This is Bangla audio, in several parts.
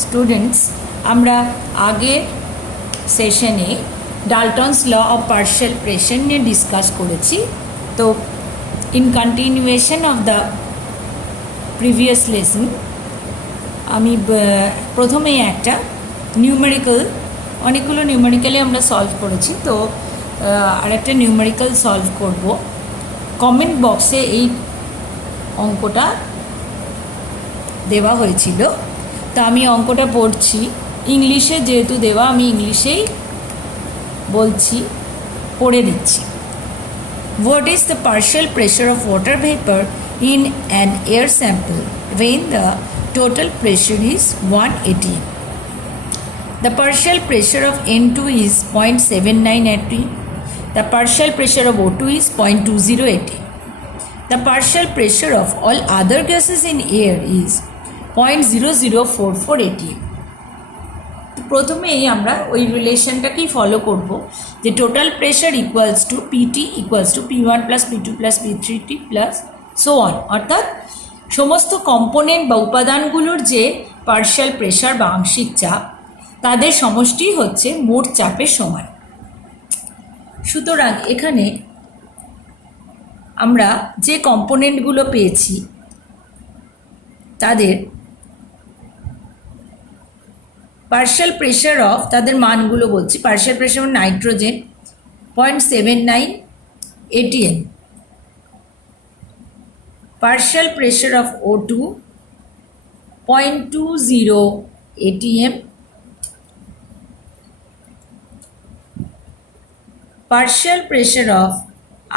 স্টুডেন্টস, আমরা আগের সেশনে ডাল্টনস ল অফ পার্শিয়াল প্রেশার নিয়ে ডিসকাস করেছি। তো in continuation of the previous lesson আমি প্রথমেই একটা নিউমেরিক্যাল, অনেকগুলো নিউমেরিক্যালে আমরা সলভ করেছি, তো আরেকটা নিউমেরিক্যাল সলভ করব। কমেন্ট বক্সে এই অঙ্কটা দেওয়া হয়েছিল, তো আমি অঙ্কটা পড়ছি ইংলিশে, যেহেতু দেওয়া আমি ইংলিশেই বলছি, পড়ে দিচ্ছি। What is the partial pressure of water vapor in an air sample when the total pressure is 1 atm? The partial pressure of N2 is 0.79 atm. The partial pressure of O2 is 0.20 atm. The partial pressure of all other gases in air is 0.0044 atm. প্রথমেই আমরা ওই রিলেশনটাকেই ফলো করব যে total pressure equals to PT equals to P1 plus P2 plus P3T plus so on, অর্থাৎ সমস্ত কম্পোনেন্ট বা উপাদানগুলোর যে পার্শিয়াল প্রেশার বা আংশিক চাপ, তাদের সমষ্টি হচ্ছে মোট চাপের সমান। সুতরাং এখানে আমরা যে কম্পোনেন্টগুলো পেয়েছি তাদের পার্শিয়াল প্রেশার অফ, তাদের মানগুলো বলছি। Partial pressure of nitrogen 0.79 atm, partial pressure of O2 0.20 atm, partial pressure of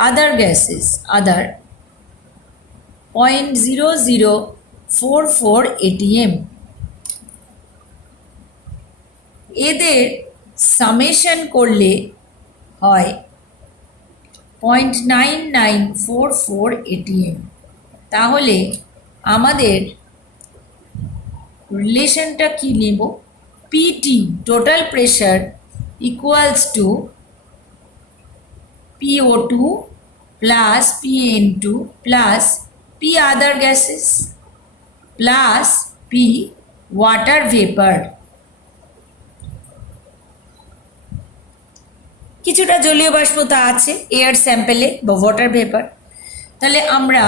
other gases, other 0.0044 atm. এদের সামেশন করলে হয় 0.9944 atm। তাহলে আমাদের রিলেশনটা কি নেব? PT total pressure equals to PO2 plus PN2 plus P other gases plus P water vapour. কিছুটা জলীয় বাষ্পতা আছে এয়ার স্যাম্পেলে বা ওয়াটার ভেপার। তাহলে আমরা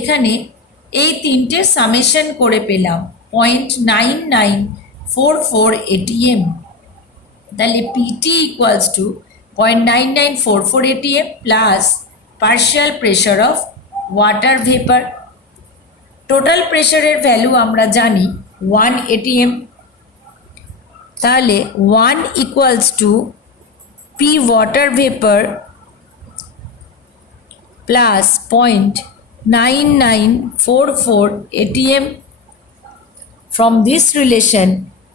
এখানে এই তিনটে সামেশন করে পেলাম 0.9944 atm। তাহলে PT equals to 0.9944 atm plus partial pressure of water vapour. Total প্রেশারের ভ্যালু আমরা জানি 1 atm। তাহলে 1 equals to P water vapor plus 0.9944 atm. From this relation,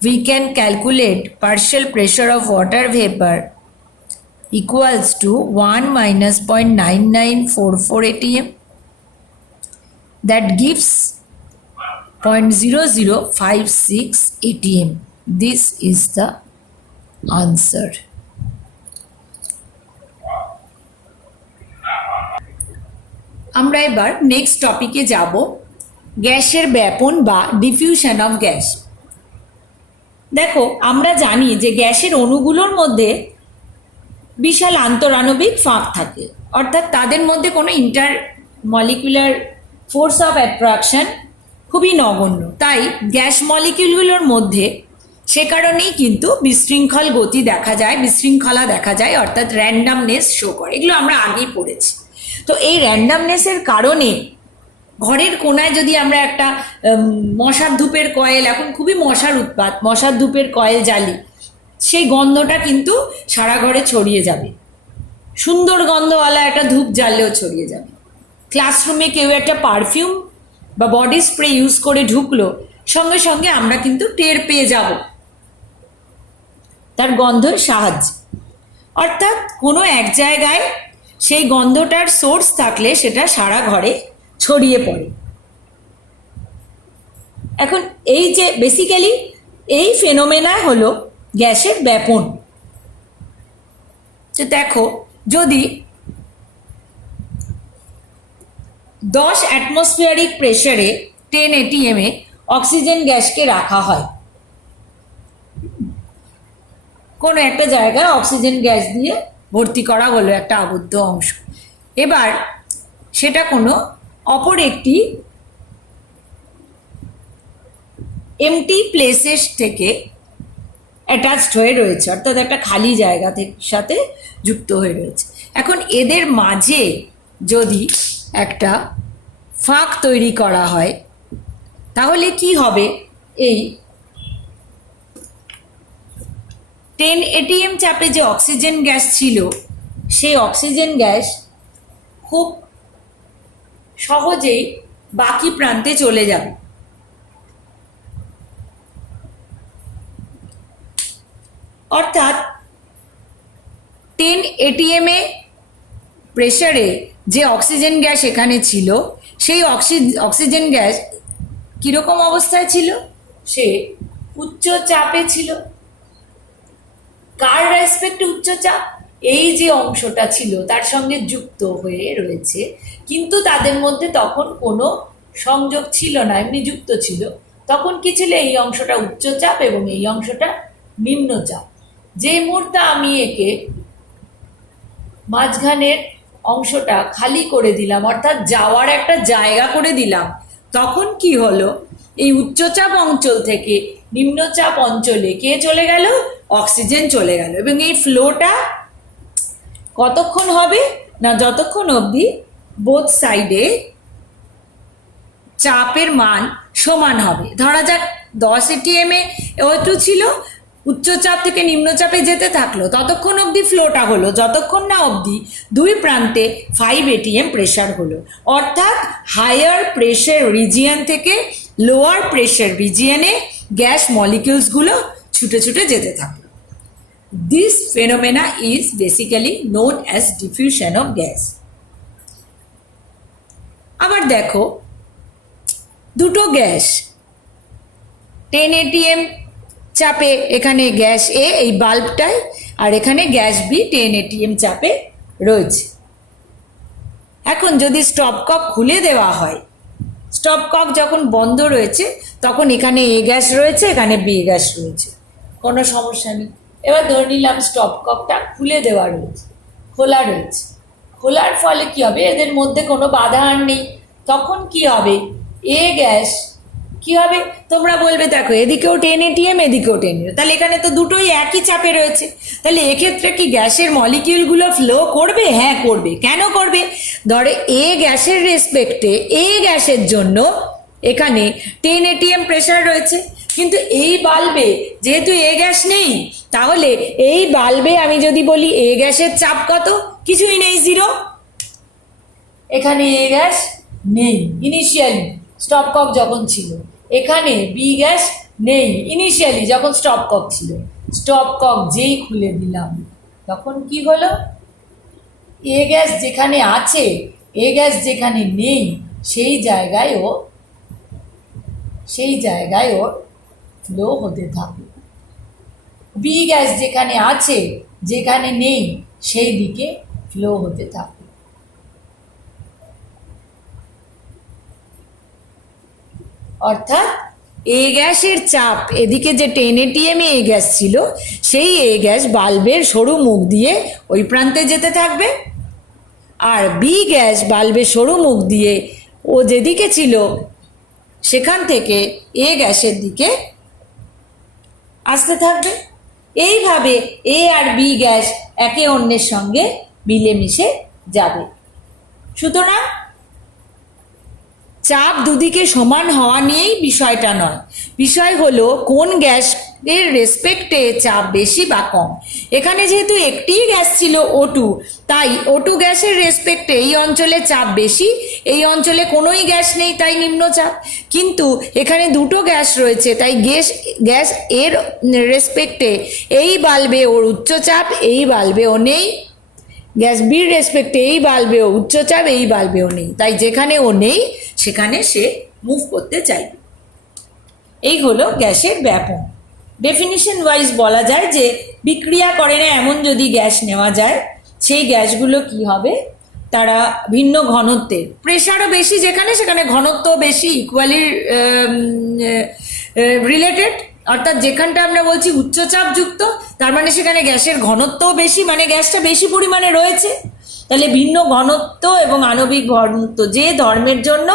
we can calculate partial pressure of water vapor equals to 1 minus 0.9944 atm. That gives 0.0056 atm. This is the answer. আমরা এবার নেক্সট টপিকে যাব, গ্যাসের ব্যাপন বা ডিফিউশন অফ গ্যাস। দেখো, আমরা জানি যে গ্যাসের অণুগুলোর মধ্যে বিশাল আন্তরাণবিক ফাঁক থাকে, অর্থাৎ তাদের মধ্যে কোনো inter molecular force of attraction খুবই নগণ্য। তাই গ্যাস মলিকিউলগুলোর মধ্যে সে কারণেই কিন্তু বিশৃঙ্খল গতি দেখা যায়, বিশৃঙ্খলা দেখা যায়, অর্থাৎ র্যান্ডামনেস শো করে। এগুলো আমরা আগেই পড়েছি। তো এই র্যান্ডামনেসের কারণে ঘরের কোনায় যদি আমরা একটা মশার ধূপের কয়েল, এখন খুবই মশার উৎপাত, মশার ধূপের কয়েল জ্বালি, সেই গন্ধটা কিন্তু সারা ঘরে ছড়িয়ে যাবে। সুন্দর গন্ধওয়ালা একটা ধূপ জ্বাললেও ছড়িয়ে যাবে। ক্লাসরুমে কেউ একটা পারফিউম বা বডি স্প্রে ইউজ করে ঢুকলো, সঙ্গে সঙ্গে আমরা কিন্তু টের পেয়ে যাব তার গন্ধের সাহায্যে। অর্থাৎ কোনো এক জায়গায় সেই গন্ধটার সোর্স থাকলে সেটা সারা ঘরে ছড়িয়ে পড়ে। এখন এই যে বেসিক্যালি এই ফেনোমেনা হলো গ্যাসের ব্যাপন। তো দেখো, যদি 10 অ্যাটমসফিয়ারিক প্রেসারে 10 atm অক্সিজেন গ্যাসকে রাখা হয়, কোনো একটা জায়গায় অক্সিজেন গ্যাস দিয়ে ভর্তি করা হলো একটা আবদ্ধ অংশ। এবার সেটা কোনো অপর একটি এমটি প্লেসের থেকে অ্যাটাচড হয়ে রয়েছে, অর্থাৎ একটা খালি জায়গা সাথে যুক্ত হয়ে রয়েছে। এখন এদের মাঝে যদি একটা ফাঁক তৈরি করা হয় তাহলে কি হবে, এই 10 ATM চাপে যে অক্সিজেন গ্যাস ছিল সেই অক্সিজেন গ্যাস খুব সহজেই বাকি প্রান্তে চলে যাবে। অর্থাৎ 10 ATM এ প্রেসারে যে অক্সিজেন গ্যাস এখানে ছিল সেই অক্সিজেন গ্যাস কীরকম অবস্থায় ছিল, সে উচ্চ চাপে ছিল। কার রেসপেক্টে উচ্চ চাপ, এই যে অংশটা ছিল তার সঙ্গে যুক্ত হয়ে রয়েছে, কিন্তু তাদের মধ্যে তখন কোনো সংযোগ ছিল না, এমনি যুক্ত ছিল। তখন কি ছিল, এই অংশটা উচ্চ চাপ এবং এই অংশটা নিম্নচাপ। যে মুহূর্তে আমি একে মাঝখানের অংশটা খালি করে দিলাম, অর্থাৎ যাওয়ার একটা জায়গা করে দিলাম, তখন কি হলো, এই উচ্চচাপ অঞ্চল থেকে নিম্নচাপ অঞ্চলে কে চলে গেল, অক্সিজেন চলে গেল। এবং এই ফ্লোটা কতক্ষণ হবে না, যতক্ষণ অবধি বোথ সাইডে চাপের মান সমান হবে। ধরা যাক 10 ATM এ O2 ছিল, উচ্চচাপ থেকে নিম্নচাপে যেতে থাকলো, ততক্ষণ অবধি ফ্লোটা হলো যতক্ষণ না অবধি দুই প্রান্তে 5 ATM প্রেশার হলো। অর্থাৎ হায়ার প্রেশার রিজিয়ন থেকে লোয়ার প্রেশার রিজিয়নে গ্যাস মলিকিউলসগুলো ছুটে ছুটে যেতে থাকলো। This phenomena is basically known as diffusion of gas. আবার দেখো, দুটো গ্যাস 10 ATM চাপে এখানে গ্যাস এ এই বাল্বটায়, আর এখানে গ্যাস বি 10 ATM চাপে রয়েছে। এখন যদি স্টপকক খুলে দেওয়া হয়, স্টপকক যখন বন্ধ রয়েছে তখন এখানে এ গ্যাস রয়েছে, এখানে বি গ্যাস রয়েছে, কোনো সমস্যা নেই। এবার ধরে নিলাম স্টপককটা খুলে দেওয়া রয়েছে, খোলা রয়েছে। খোলার ফলে কি হবে, এদের মধ্যে কোনো বাধা আর নেই। তখন কি হবে, এ গ্যাস কি হবে, তোমরা বলবে দেখো এদিকেও 10 ATM এদিকেও 10 ATM, তাহলে এখানে তো দুটোই একই চাপে রয়েছে, তাহলে এক্ষেত্রে কি গ্যাসের মলিকিউলগুলো ফ্লো করবে? হ্যাঁ করবে। কেন করবে, ধরে এ গ্যাসের রেসপেক্টে এ গ্যাসের জন্য এখানে 10 ATM প্রেসার রয়েছে, কিন্তু এই বাল্বে যেহেতু এ গ্যাস নেই, তাহলে এই বাল্বে আমি যদি বলি এ গ্যাসের চাপ কত, কিছুই নেই, 0। এখানে এ গ্যাস নেই ইনিশিয়ালি স্টপকক যখন ছিল, এখানে বি গ্যাস নেই ইনিশিয়ালি যখন স্টপকক ছিল। স্টপকক যেই খুলে দিলাম তখন কি হলো, এ গ্যাস যেখানে আছে এ গ্যাস যেখানে নেই সেই জায়গায় ওর ফ্লো হতে থাকে। বি গ্যাস যেখানে আছে যেখানে নেই সেই দিকে ফ্লো হতে থাকে। অর্থাৎ এ গ্যাসের চাপ এদিকে যে 10 ATM এ গ্যাস ছিল সেই এ গ্যাস বাল্বের সরু মুখ দিয়ে ওই প্রান্তে যেতে থাকবে, আর বি গ্যাস বাল্বের সরু মুখ দিয়ে ও যেদিকে ছিল সেখান থেকে এ গ্যাসের দিকে আসতে থাকবে। এইভাবে এ আর বি গ্যাস একে অন্যের সঙ্গে মিলেমিশে যাবে। সুতরাং চাপ দুদিকে সমান হওয়া নিয়েই বিষয়টা নয়, বিষয় হলো কোন গ্যাসের রেসপেক্টে চাপ বেশি বা কম। এখানে যেহেতু একটিই গ্যাস ছিল O2, তাই O2 গ্যাসের রেসপেক্টে এই অঞ্চলে চাপ বেশি, এই অঞ্চলে কোনোই গ্যাস নেই তাই নিম্নচাপ। কিন্তু এখানে দুটো গ্যাস রয়েছে তাই গ্যাস এর রেসপেক্টে এই বাল্বে ওর উচ্চচাপ, এই বাল্বেও নেই। গ্যাস বির রেসপেক্টে এই বাল্বেও উচ্চচাপ, এই বাল্বেও নেই, তাই যেখানে ও নেই সেখানে সে মুভ করতে চাইবে। এই হলো গ্যাসের ব্যাপন। ডেফিনিশন ওয়াইজ বলা যায় যে বিক্রিয়া করে না এমন যদি গ্যাস নেওয়া যায়, সেই গ্যাসগুলো কি হবে, তারা ভিন্ন ঘনত্বের, প্রেশারও বেশি যেখানে সেখানে ঘনত্ব বেশি, ইকুয়ালি রিলেটেড, অর্থাৎ যেখানটা আমরা বলছি উচ্চচাপযুক্ত, তার মানে সেখানে গ্যাসের ঘনত্বও বেশি, মানে গ্যাসটা বেশি পরিমাণে রয়েছে। তাহলে ভিন্ন ঘনত্ব এবং আণবিক ঘনত্ব যে ধর্মের জন্য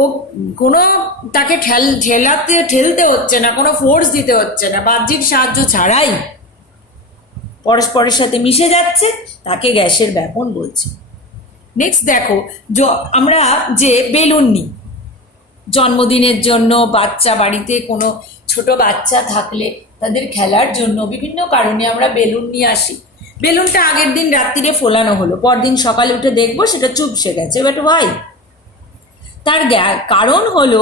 ও কোনো তাকে ঠেলতে হচ্ছে না, কোনো ফোর্স দিতে হচ্ছে না, বাহ্যিক সাহায্য ছাড়াই পরস্পরের সাথে মিশে যাচ্ছে, তাকে গ্যাসের ব্যাপন বলছে। নেক্সট দেখো, আমরা যে বেলুন নিই জন্মদিনের জন্য, বাচ্চা বাড়িতে কোনো ছোট বাচ্চা থাকলে তাদের খেলার জন্য বিভিন্ন কারণে আমরা বেলুন নিয়ে আসি। বেলুনটা আগের দিন রাত্রিরে ফোলানো হলো, পরদিন সকালে উঠে দেখবো সেটা চুপসে গেছে, বাট ওয়াই? তার কারণ হলো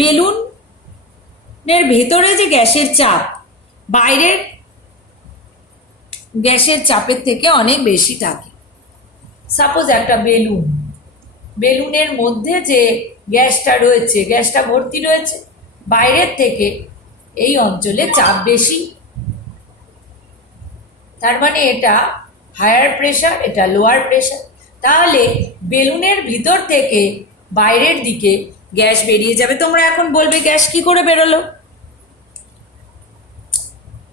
বেলুনের ভেতরে যে গ্যাসের চাপ বাইরের গ্যাসের চাপের থেকে অনেক বেশি থাকে। সাপোজ একটা বেলুনের মধ্যে যে গ্যাসটা রয়েছে, গ্যাসটা ভর্তি রয়েছে, বাইরের থেকে এই অঞ্চলে চাপ বেশি, তার মানে এটা হায়ার প্রেশার, এটা লোয়ার প্রেশার। তাহলে বেলুনের ভিতর থেকে বাইরের দিকে গ্যাস বেরিয়ে যাবে। তোমরা এখন বলবে গ্যাস কি করে বেরোলো?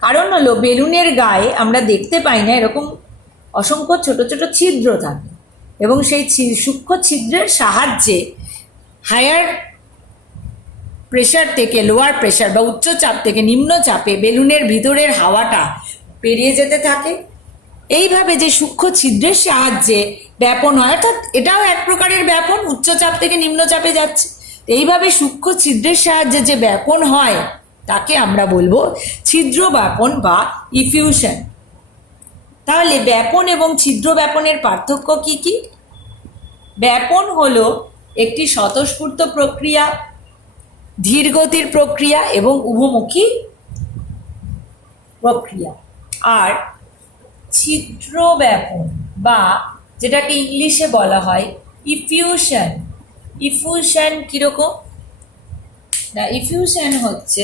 কারণ হলো বেলুনের গায়ে আমরা দেখতে পাই না, এরকম অসংখ্য ছোট ছোট ছিদ্র থাকে, এবং সেই সূক্ষ্ম ছিদ্রের সাহায্যে হায়ার প্রেশার থেকে লোয়ার প্রেশার বা উচ্চ চাপ থেকে নিম্ন চাপে বেলুনের ভিতরের হাওয়াটা পেরিয়ে যেতে থাকে। এইভাবে যে সূক্ষ্ম ছিদ্রের সাহায্যে ব্যাপন হয়, অর্থাৎ এটাও এক প্রকারের ব্যাপন, উচ্চ চাপ থেকে নিম্ন চাপে যাচ্ছে। এইভাবে সূক্ষ্ম ছিদ্রের সাহায্যে যে ব্যাপন হয় তাকে আমরা বলবো ছিদ্র ব্যাপন বা ইফিউশন। তাহলে ব্যাপন এবং ছিদ্র ব্যাপনের পার্থক্য কি কি? ব্যাপন হলো একটি স্বতঃস্ফূর্ত প্রক্রিয়া, ধীরগতির প্রক্রিয়া এবং উভমুখী প্রক্রিয়া। আর ছিদ্র ব্যাপন বা যেটাকে ইংলিশে বলা হয় ইফিউশন কিরকম না? ইফিউশন হচ্ছে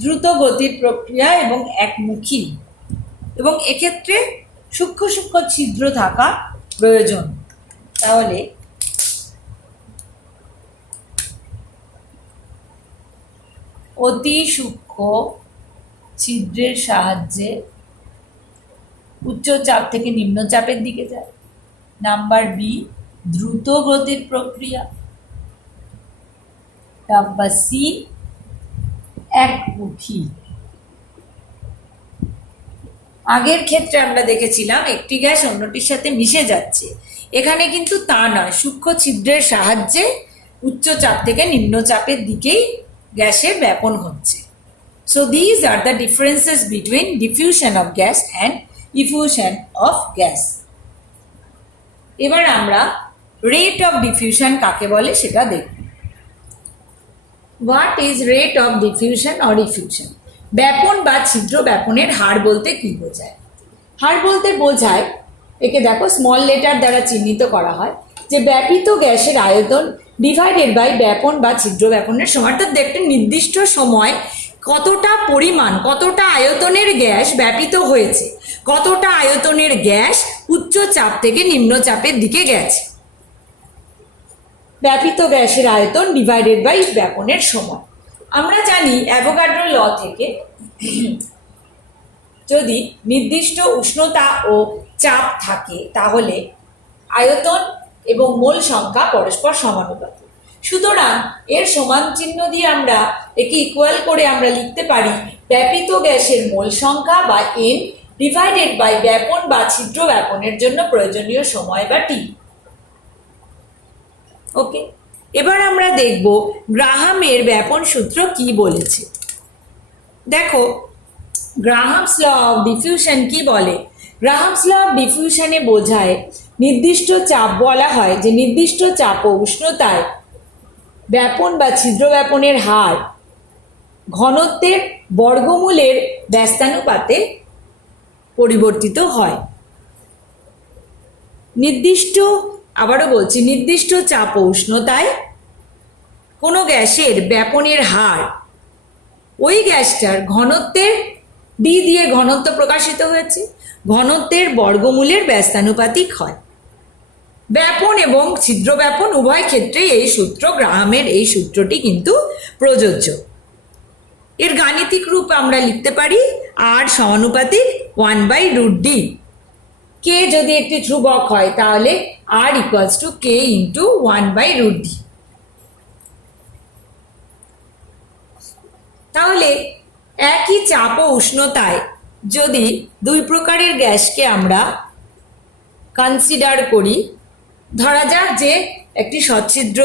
দ্রুত গতির প্রক্রিয়া এবং একমুখী, এবং এক্ষেত্রে সূক্ষ্ম সূক্ষ্ম ছিদ্র থাকা প্রয়োজন। তাহলে অতি সূক্ষ্ম ছিদ্রের সাহায্যে উচ্চ চাপ থেকে নিম্ন চাপের দিকে যায়। নাম্বার বি, দ্রুত গতির প্রক্রিয়া। নাম্বার সি, একমুখী। আগের ক্ষেত্রে আমরা দেখেছিলাম একটি গ্যাস অন্যটির সাথে মিশে যাচ্ছে, এখানে কিন্তু তা নয়, সূক্ষ্ম ছিদ্রের সাহায্যে উচ্চ চাপ থেকে নিম্ন চাপের দিকেই গ্যাসের ব্যাপন হচ্ছে। So these are the differences between diffusion of gas and effusion of gas. এবার আমরা রেট অফ ডিফিউশন কাকে বলে সেটা দেখব। What is rate of diffusion or effusion? ব্যাপন বা ছিদ্র ব্যাপনের হার বলতে কি বোঝায়? হার বলতে বোঝায়, একে দেখো স্মল লেটার দ্বারা চিহ্নিত করা হয়, যে ব্যাপিত গ্যাসের আয়তন ডিভাইডেড বাই ব্যাপন বা ছিদ্র ব্যাপনের সময়। অর্থাৎ একটা নির্দিষ্ট সময় কতটা পরিমাণ, কতটা আয়তনের গ্যাস ব্যাপিত হয়েছে, কতটা আয়তনের গ্যাস উচ্চ চাপ থেকে নিম্ন চাপের দিকে গেছে। ব্যাপিত গ্যাসের আয়তন ডিভাইডেড বাই ব্যাপনের সময়। আমরা জানি অ্যাভোগাড্রো ল থেকে যদি নির্দিষ্ট উষ্ণতা ও চাপ থাকে তাহলে আয়তন এবং মোল সংখ্যা পরস্পর সমানুপাতিক। সুতরাং এর সমান চিহ্ন দিয়ে আমরা একে ইকুয়াল করে আমরা লিখতে পারি ব্যাপিত গ্যাসের মোল সংখ্যা বা এন ডিভাইডেড বাই ব্যাপন বা ছিদ্র ব্যাপনের জন্য প্রয়োজনীয় সময় বা টি। ওকে, এবার আমরা দেখব গ্রাহামের ব্যাপন সূত্র কি বলেছে। দেখো, গ্রাহামস ল অফ ডিফিউশন কি বলে? গ্রাহামস ল অফ ডিফিউশনে বোঝায় নির্দিষ্ট চাপ, বলা হয় যে নির্দিষ্ট চাপ ও উষ্ণতায় ব্যাপন বা ছিদ্র ব্যাপনের হার ঘনত্বের বর্গমূলের ব্যস্তানুপাতে পরিবর্তিত হয়। আবারও বলছি, নির্দিষ্ট চাপ ও উষ্ণতায় কোনো গ্যাসের ব্যাপনের হার ওই গ্যাসটার ঘনত্বের, ডি দিয়ে ঘনত্ব প্রকাশিত হয়েছে, ঘনত্বের বর্গমূলের ব্যস্তানুপাতিক হয়। ব্যাপন এবং ছিদ্র ব্যাপন উভয় ক্ষেত্রেই এই সূত্র, গ্রাহামের এই সূত্রটি কিন্তু প্রযোজ্য। এর গাণিতিক রূপ আমরা লিখতে পারি আর সমানুপাতিক 1/√d। কে যদি একটি ধ্রুবক হয় তাহলে r equals to K into 1/√d। তাহলে একই চাপ ও উষ্ণতায় যদি দুই প্রকারের গ্যাসকে আমরা কনসিডার করি, ধরা যাক যে একটি সচ্ছিদ্র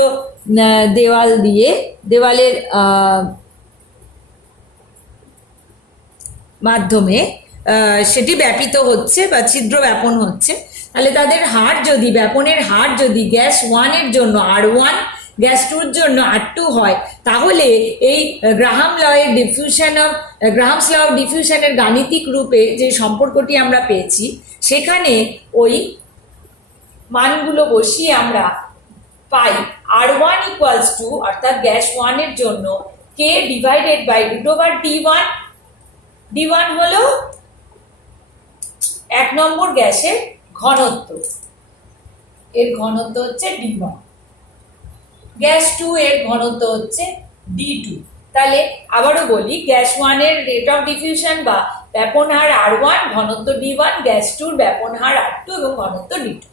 দেওয়াল দিয়ে দেওয়ালের মাধ্যমে সেটি ব্যাপিত হচ্ছে বা ছিদ্র ব্যাপন হচ্ছে, তাহলে তাদের হার যদি ব্যাপনের হার যদি গ্যাস 1 এর জন্য R1, গ্যাস 2 এর জন্য R2 হয়, তাহলে এই গ্রাহামস ল অফ ডিফিউশনের গাণিতিক রূপে যে সম্পর্কটি আমরা পেয়েছি সেখানে ওই মানগুলো বসিয়ে আমরা পাই R1 ইকুয়ালস টু, অর্থাৎ গ্যাস 1 এর জন্য K divided by √D1। D1 হলো 1 নম্বর গ্যাসের ঘনত্ব, এর ঘনত্ব হচ্ছে D1। গ্যাস 2 এর ঘনত্ব হচ্ছে D2। তাহলে আবারও বলি, গ্যাস 1 এর রেট অফ ডিফিউশন বা ব্যাপন হার R1, ঘনত্ব D1, গ্যাস 2 এর ব্যাপন হার R2 এবং ঘনত্ব D2।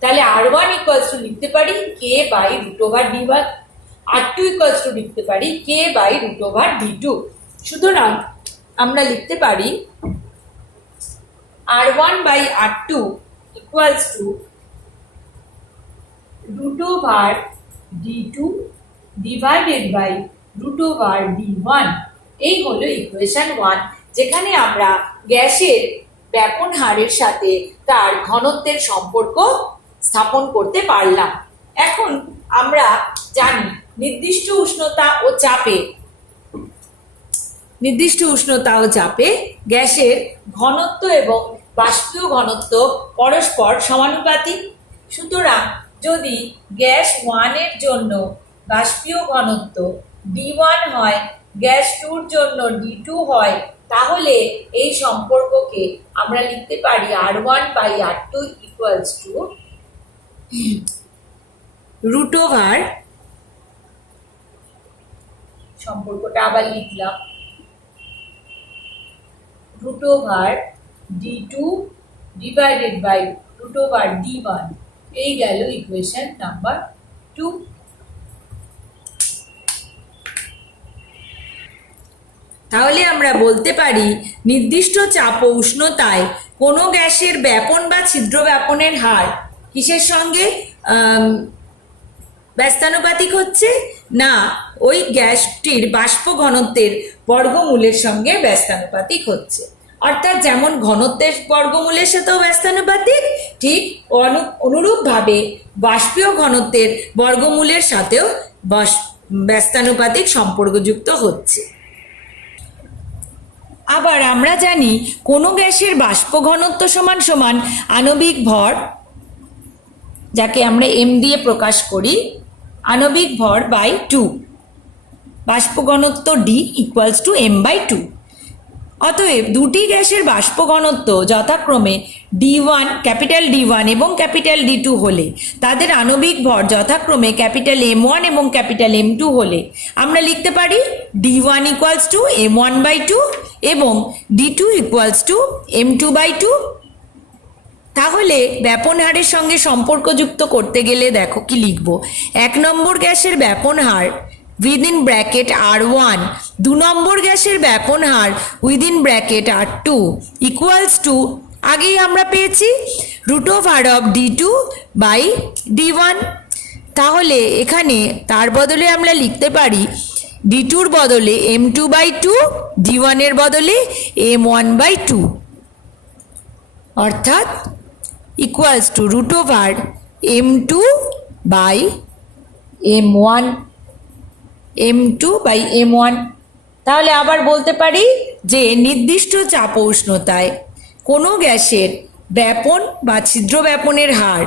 তাহলে R1 ইকুয়ালস টু লিখতে পারি K/√D1, R2 ইকুয়ালস টু লিখতে পারি K/√D2। সুতরাং আমরা লিখতে পারি R1/R2 equals to √D2 divided by √D1। এই হলো ইকুয়েশন 1, যেখানে আমরা গ্যাসের ব্যাপন হারের সাথে তার ঘনত্বের সম্পর্ক স্থাপন করতে পারলাম। এখন আমরা জানি নির্দিষ্ট উষ্ণতা ও চাপে গ্যাসের ঘনত্ব এবং বাষ্পীয় ঘনত্ব পরস্পর সমানুপাতিক। সুতরাং যদি গ্যাস 1 এর জন্য বাষ্পীয় ঘনত্ব D1 হয়, গ্যাস 2 এর জন্য D2 হয়, তাহলে এই সম্পর্ককে আমরা লিখতে পারি R1/R2 ইকুয়ালস টু √ সম্পর্কটা আবার লিখলাম √D2 ডিভাইডেড বাই √D1। এই গেল ইকুয়েশন নাম্বার 2। তাহলে আমরা বলতে পারি নির্দিষ্ট চাপ ও উষ্ণতায় কোনো গ্যাসের ব্যাপন বা ছিদ্র ব্যাপনের হার কিসের সঙ্গে ব্যস্তানুপাতিক হচ্ছে না, ওই গ্যাসটির বাষ্প ঘনত্বের বর্গমূলের সঙ্গে ব্যস্তানুপাতিক হচ্ছে। অর্থাৎ যেমন ঘনত্বের বর্গমূলের সাথেও ব্যস্তানুপাতিক, ঠিক অনুরূপভাবে বাষ্পীয় ঘনত্বের বর্গমূলের সাথেও ব্যস্তানুপাতিক সম্পর্কযুক্ত হচ্ছে। আবার আমরা জানি কোনো গ্যাসের বাষ্প ঘনত্ব সমান সমান আণবিক ভর, যাকে আমরা m দিয়ে প্রকাশ করি, আণবিক ভর বাই 2, বাষ্প ঘনত্ব D ইকুয়ালস টু m/2। অতএব দুটি গ্যাসের বাষ্প ঘনত্ব যথাক্রমে D1, ক্যাপিটাল D1 এবং ক্যাপিটাল D2 হলে তাদের আণবিক ভর যথাক্রমে ক্যাপিটাল M1 এবং ক্যাপিটাল M2 হলে আমরা লিখতে পারি D1 ইকুয়ালস টু m1/2 এবং D2 ইকুয়ালস টু m2/2। তাহলে ব্যাপন হারের সঙ্গে সম্পর্কযুক্ত করতে গেলে দেখো কি লিখব। 1 নম্বর গ্যাসের ব্যাপন হার উইদিন ব্র্যাকেট R1, 2 নম্বর গ্যাসের ব্যাপন হার within bracket R2 equals to, আগেই আমরা পেয়েছি √D2/D1। তাহলে এখানে তার বদলে আমরা লিখতে পারি D2-র বদলে m2/2, D1 এর বদলে m1/2, অর্থাৎ ইকুয়ালস টু m2/m1। তাহলে আবার বলতে পারি যে নির্দিষ্ট চাপ ও উষ্ণতায় কোনো গ্যাসের ব্যাপন বা ছিদ্র ব্যাপনের হার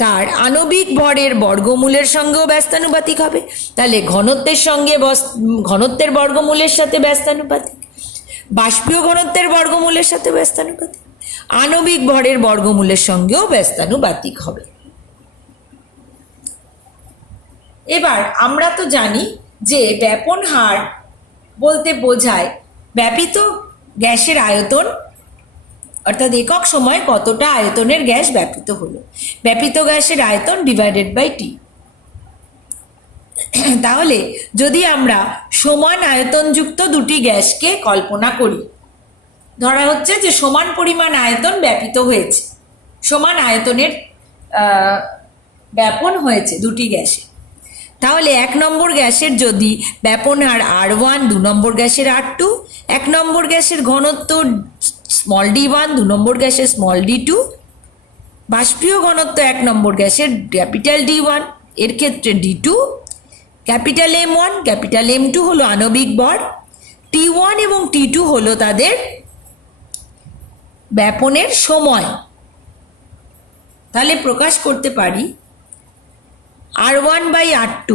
তার আণবিক ভরের বর্গমূলের সঙ্গেও ব্যস্তানুপাতিক হবে। তাহলে ঘনত্বের বর্গমূলের সাথে ব্যস্তানুপাতিক, বাষ্পীয় ঘনত্বের বর্গমূলের সাথে ব্যস্তানুপাতিক, আণবিক ভরের বর্গমূলের সঙ্গেও ব্যস্তানুপাতিক হবে। এবার আমরা তো জানি যে ব্যাপন হার বলতে বোঝায় ব্যাপিত গ্যাসের আয়তন, অর্থাৎ একক সময় কতটা আয়তনের গ্যাস ব্যাপিত হলো, ব্যাপিত গ্যাসের আয়তন ডিভাইডেড বাই টি। তাহলে যদি আমরা সমান আয়তনযুক্ত দুটি গ্যাসকে কল্পনা করি, ধরা হচ্ছে যে সমান পরিমাণ আয়তন ব্যাপিত হয়েছে, সমান আয়তনের ব্যাপন হয়েছে দুটি গ্যাসে, তাহলে 1 নম্বর গ্যাসের যদি ব্যাপন হার R1, 2 নম্বর গ্যাসের R2, 1 নম্বর গ্যাসের ঘনত্ব স্মল d1, 2 নম্বর গ্যাসের স্মল d2, বাষ্পীয় ঘনত্ব 1 নম্বর গ্যাসের ক্যাপিটাল D1, এর ক্ষেত্রে D2, capital M1, capital M2 হলো আণবিক ভর, T1 এবং T2 হলো তাদের ব্যাপনের সময়। তাহলে প্রকাশ করতে পারি R1 by R2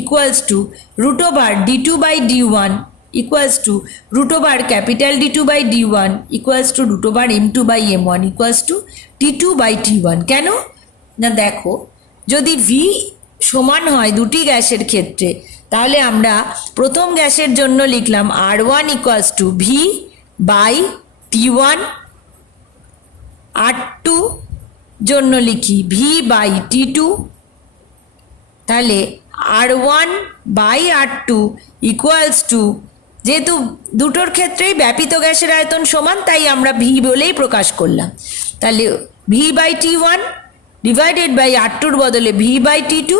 equals to root over D2 by D1 equals to root over capital D2 by D1 equals to root over M2 by M1 equals to T2 by T1। কেন না, দেখো যদি V সমান হয় দুটি গ্যাসের ক্ষেত্রে, তাহলে আমরা প্রথম গ্যাসের জন্য লিখলাম R1 equals to V by T1, R2 জন্য লিখি V বাই T2, তাহলে R1 by R2 equals two, যেহেতু দুটোর ক্ষেত্রেই ব্যাপিত গ্যাসের আয়তন সমান তাই আমরা V বলেই প্রকাশ করলাম, তাহলে V by T1 divided by R2-র বদলে V বাই T2,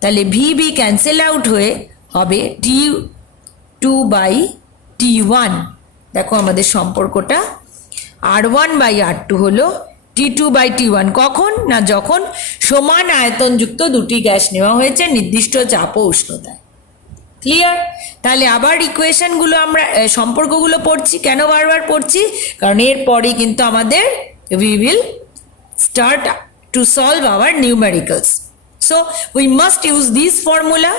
তাহলে V ক্যান্সেল আউট হয়ে হবে T2 বাই T1। দেখো আমাদের সম্পর্কটা R1 বাই R2 হলো T2 বাই T1, কখন না যখন সমান আয়তনযুক্ত দুটি গ্যাস নেওয়া হয়েছে নির্দিষ্ট চাপ ও উষ্ণতায়। ক্লিয়ার? তাহলে আবার ইকুয়েশনগুলো আমরা সম্পর্কগুলো পড়ছি, কেন বারবার পড়ছি, কারণ এরপরে কিন্তু আমাদের we will start to solve our numericals, so we must use this formula।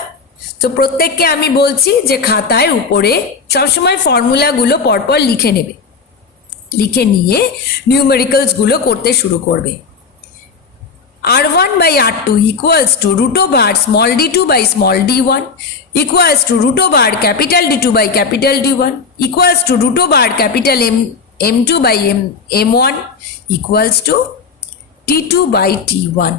তো প্রত্যেককে আমি বলছি যে খাতায় উপরে সবসময় ফর্মুলাগুলো পরপর লিখে নেবে, লিখে নিয়ে নিউমেরিক্যালসগুলো করতে শুরু করবে। R1 by R2 equals to root over small d2 by small d1 equals to root over capital D2 by capital D1 equals to root over capital M2 by M1 equals to T2 by T1।